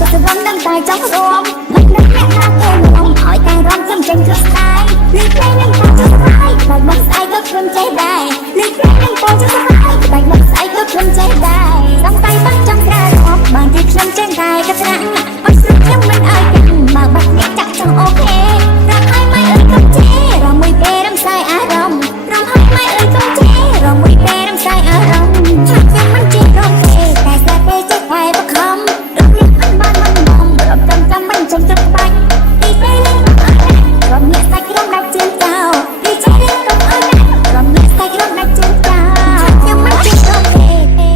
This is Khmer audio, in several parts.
តែសរំនឹងតែចង់រួមមិនដឹងអ្នកណាគេមកឲ្យតែរំខ្ញុំចេញគ្រឿងស្ដាយលឺភ្លេងនឹងតែចង់ស្ដាយតែមកស្អែកក៏ខ្ញុំចេះដែរលឺភ្លេងនឹងតែចង់ស្ដាយតែមកស្អែកក៏ខ្ញុំចេះដែរសំតែបាត់ចង់ក្រៅអបបានទីខ្ញុំចេះតែក៏ត្រាំងអត់ស្រុកខ្ញុំមិនឲ្យកាំងមកបាត់អ្នកចាក់ចង់អូខេរំហើយមិនអើយកុំជេររំមួយពេលរំសាយអារម្មណ៍រំហើយមិនអើយកុំជេររំមួយពេលរំសាយអារម្មណ៍ខ្ញុំមិនជេររំទេតែស្ដាប់ពេលចេះតែបខំរំលឹកមិនបានមិនមករំចាំមិនចេញទឹកបាច់ទីពេលលេងអត់រំអ្នកសាច់រំដាច់ជើងចោលទីចេះលេងកុំអើរំអ្នកសាច់រំដាច់ជើងចោលខ្ញុំមិនជេររំទេ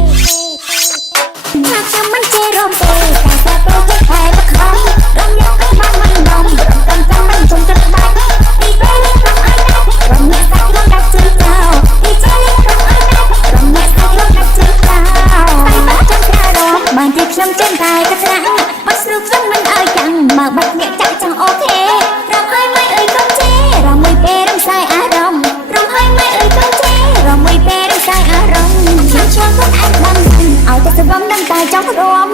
ខ្ញុំមិនជេររំទេតែស្ដាប់ពេលចេះតែបខំរំលឹកមិនបានមិនមករំចាំមិនចេញទឹកបាច់ទីពេលលេងកុំអើរំអ្នកសាច់រំដាច់ជើងចោលទីចេះលេងកុំអើរំអ្នកសាច់រំដាច់ជើងចោលតែបាត់ចាំក្រៅរំបានទីខ្ញុំចេញតែកត្រាំងអត់ស្រួលខ្ញុំមិនឲ្យចាំងមកបាត់អ្នកចាក់ចង់អូខេរំហើយមិនអើយកុំជេររំមួយពេលរំសាយអារម្មណ៍រំហើយមិនអើយកុំជេររំមួយពេលរំសាយអារម្មណ៍ខ្ញុំឆ្លងខ្លួនឯងបានឲ្យតែសរំនឹងតែចង់រួម